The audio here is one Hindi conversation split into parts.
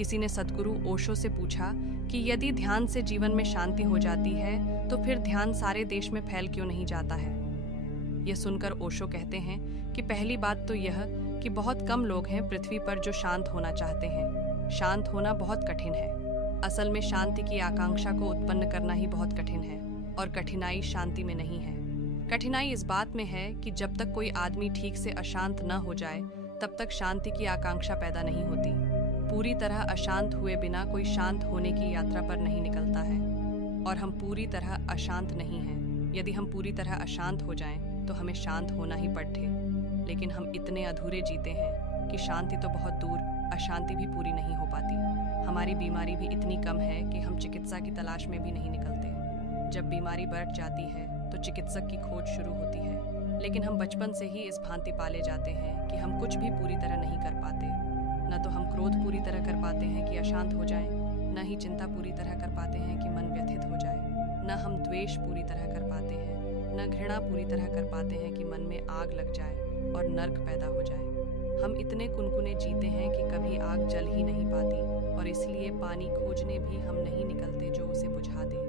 किसी ने सद्गुरु ओशो से पूछा कि यदि ध्यान से जीवन में शांति हो जाती है तो फिर ध्यान सारे देश में फैल क्यों नहीं जाता है। यह सुनकर ओशो कहते हैं कि पहली बात तो यह कि बहुत कम लोग हैं पृथ्वी पर जो शांत होना चाहते हैं। शांत होना बहुत कठिन है। असल में शांति की आकांक्षा को उत्पन्न करना ही बहुत कठिन है और कठिनाई शांति में नहीं है। कठिनाई इस बात में है कि जब तक कोई आदमी ठीक से अशांत न हो जाए तब तक शांति की आकांक्षा पैदा नहीं होती। पूरी तरह अशांत हुए बिना कोई शांत होने की यात्रा पर नहीं निकलता है और हम पूरी तरह अशांत नहीं हैं। यदि हम पूरी तरह अशांत हो जाएं तो हमें शांत होना ही पड़े, लेकिन हम इतने अधूरे जीते हैं कि शांति तो बहुत दूर, अशांति भी पूरी नहीं हो पाती। हमारी बीमारी भी इतनी कम है कि हम चिकित्सा की तलाश में भी नहीं निकलते। जब बीमारी बढ़ जाती है तो चिकित्सक की खोज शुरू होती है, लेकिन हम बचपन से ही इस भांति पाले जाते हैं कि हम कुछ भी पूरी तरह नहीं कर पाते। न तो हम क्रोध पूरी तरह कर पाते हैं कि अशांत हो जाएं, न ही चिंता पूरी तरह कर पाते हैं कि मन व्यथित हो जाए, न हम द्वेष पूरी तरह कर पाते हैं, न घृणा पूरी तरह कर पाते हैं कि मन में आग लग जाए और नर्क पैदा हो जाए। हम इतने कुनकुने जीते हैं कि कभी आग जल ही नहीं पाती और इसलिए पानी खोजने भी हम नहीं निकलते जो उसे बुझा दे।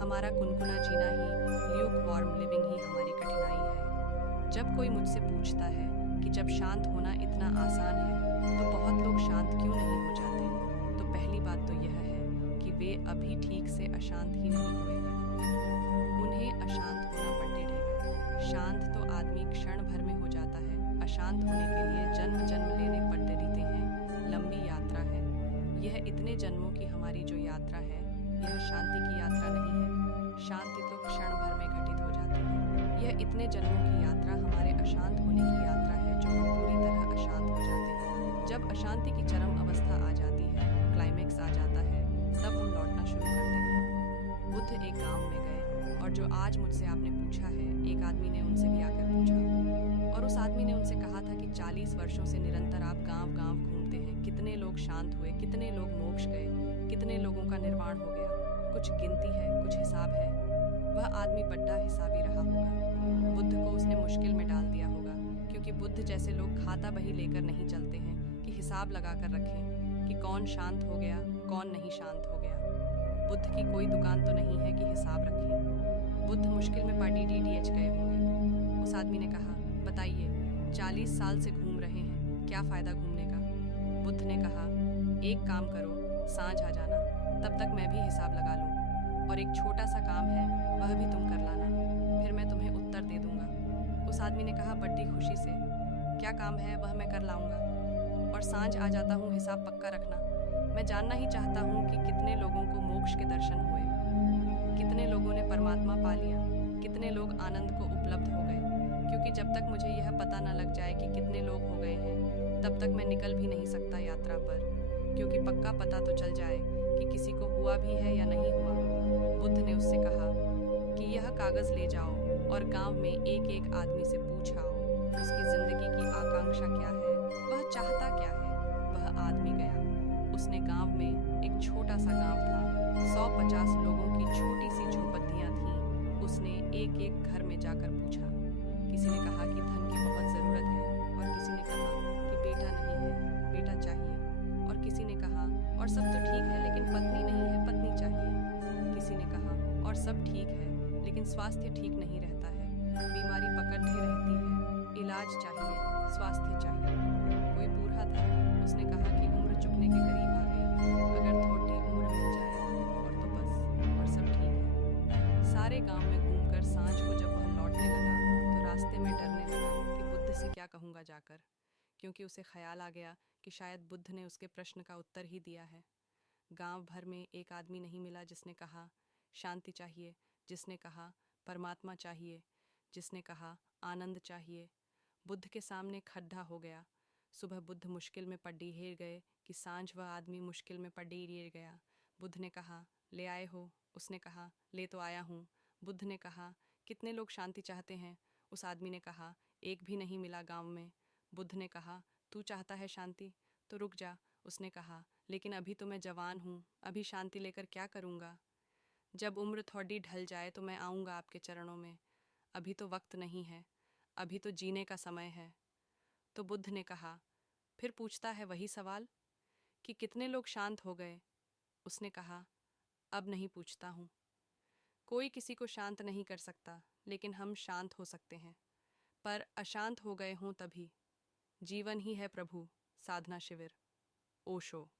हमारा कुनकुना जीना ही, ल्यूक वार्म लिविंग ही हमारी कठिनाई है। जब कोई मुझसे पूछता है कि जब शांत होना इतना आसान है तो बहुत लोग शांत क्यों नहीं हो जाते, तो पहली बात तो यह है कि वे अभी ठीक से अशांत ही नहीं हुए हैं। उन्हें अशांत होना पड़ेगा। शांत तो आदमी क्षण भर में हो जाता है। अशांत होने के लिए जन्म जन्म लेने पड़ते हैं। लंबी यात्रा है यह। इतने जन्मों की हमारी जो यात्रा है यह शांति की यात्रा नहीं है। शांति तो क्षण भर में घटित हो जाती है। यह इतने जन्मों की यात्रा हमारे अशांत होने की यात्रा है जो हम पूरी तरह अशांत हो जाते हैं। जब अशांति की चरम अवस्था आ जाती है, क्लाइमेक्स आ जाता है, तब हम लौटना शुरू करते हैं। बुद्ध एक गांव में गए और जो आज मुझसे आपने पूछा है, एक आदमी ने उनसे भी आकर पूछा और उस आदमी ने उनसे कहा था कि 40 वर्षों से निरंतर आप गांव गांव घूमते हैं, कितने लोग शांत हुए, कितने लोग मोक्ष गए, कितने लोगों का निर्वाण हो गया, कुछ गिनती है, कुछ हिसाब है। वह आदमी बड्डा हिसाबी रहा होगा। बुद्ध को उसने मुश्किल में डाल दिया होगा, क्योंकि बुद्ध जैसे लोग खाता बही लेकर नहीं चलते हैं कि हिसाब लगा कर रखें कि कौन शांत हो गया, कौन नहीं शांत हो गया। बुद्ध की कोई दुकान तो नहीं है कि हिसाब रखें। बुद्ध मुश्किल में पार्टी DDH गए होंगे। उस आदमी ने कहा, बताइए, 40 साल से घूम रहे हैं, क्या फ़ायदा घूमने का? बुद्ध ने कहा, एक काम करो, सांझ आ जाना, तब तक मैं भी हिसाब लगा लूँ, और एक छोटा सा काम है वह भी तुम कर लाना, फिर मैं तुम्हें उत्तर दे दूंगा। उस आदमी ने कहा बड़ी खुशी से, क्या काम है वह मैं कर लाऊंगा, और सांझ आ जाता हूँ, हिसाब पक्का रखना। मैं जानना ही चाहता हूँ कि कितने लोगों को मोक्ष के दर्शन हुए, कितने लोगों ने परमात्मा पा लिया, कितने लोग आनंद को उपलब्ध हो गए, क्योंकि जब तक मुझे यह पता न लग जाए कि कितने लोग हो गए हैं तब तक मैं निकल भी नहीं सकता यात्रा पर, क्योंकि पक्का पता तो चल जाए कि किसी को हुआ भी है या नहीं हुआ। बुद्ध ने उससे कहा कि यह कागज़ ले जाओ और गांव में एक एक आदमी से पूछाओ उसकी ज़िंदगी की आकांक्षा क्या है, वह चाहता क्या है। वह आदमी गया। उसने गांव में, एक छोटा सा गांव था, 150 लोगों की छोटी सी झोपड़ियाँ थीं। उसने एक एक घर में जाकर पूछा। किसी ने कहा कि धन की बहुत ज़रूरत है, और किसी ने कहा कि बेटा नहीं है, बेटा चाहिए, और किसी ने कहा और सब तो ठीक है लेकिन पत्नी नहीं है, पत्नी चाहिए। किसी ने कहा और सब ठीक है लेकिन स्वास्थ्य ठीक नहीं रहता है, बीमारी पकड़े रहती है, इलाज चाहिए, स्वास्थ्य चाहिए। कोई बूढ़ा था, उसने कहा कि उम्र चुकने के करीब आ गई, अगर थोड़ी उम्र मिल जाए और तो बस, और सब ठीक है। सारे गांव में घूमकर सांझ को जब वह लौटने लगा तो रास्ते में डरने लगा कि बुद्ध से क्या कहूँगा जाकर, क्योंकि उसे ख्याल आ गया कि शायद बुद्ध ने उसके प्रश्न का उत्तर ही दिया है। गांव भर में एक आदमी नहीं मिला जिसने कहा शांति चाहिए, जिसने कहा परमात्मा चाहिए, जिसने कहा आनंद चाहिए। बुद्ध के सामने खड्डा हो गया। सुबह बुद्ध मुश्किल में पड़ी हेर गए कि सांझ वह आदमी मुश्किल में पड़ी हेर गया। बुद्ध ने कहा ले आए हो? उसने कहा ले तो आया हूँ। बुद्ध ने कहा कितने लोग शांति चाहते हैं? उस आदमी ने कहा एक भी नहीं मिला गांव में। बुद्ध ने कहा तू चाहता है शांति, तो रुक जा। उसने कहा लेकिन अभी तो मैं जवान हूँ, अभी शांति लेकर क्या करूँगा? जब उम्र थोड़ी ढल जाए तो मैं आऊँगा आपके चरणों में, अभी तो वक्त नहीं है, अभी तो जीने का समय है। तो बुद्ध ने कहा फिर पूछता है वही सवाल, कि कितने लोग शांत हो गए। उसने कहा, अब नहीं पूछता हूँ। कोई किसी को शांत नहीं कर सकता, लेकिन हम शांत हो सकते हैं। पर अशांत हो गए हों तभी। जीवन ही है प्रभु, साधना शिविर। ओशो।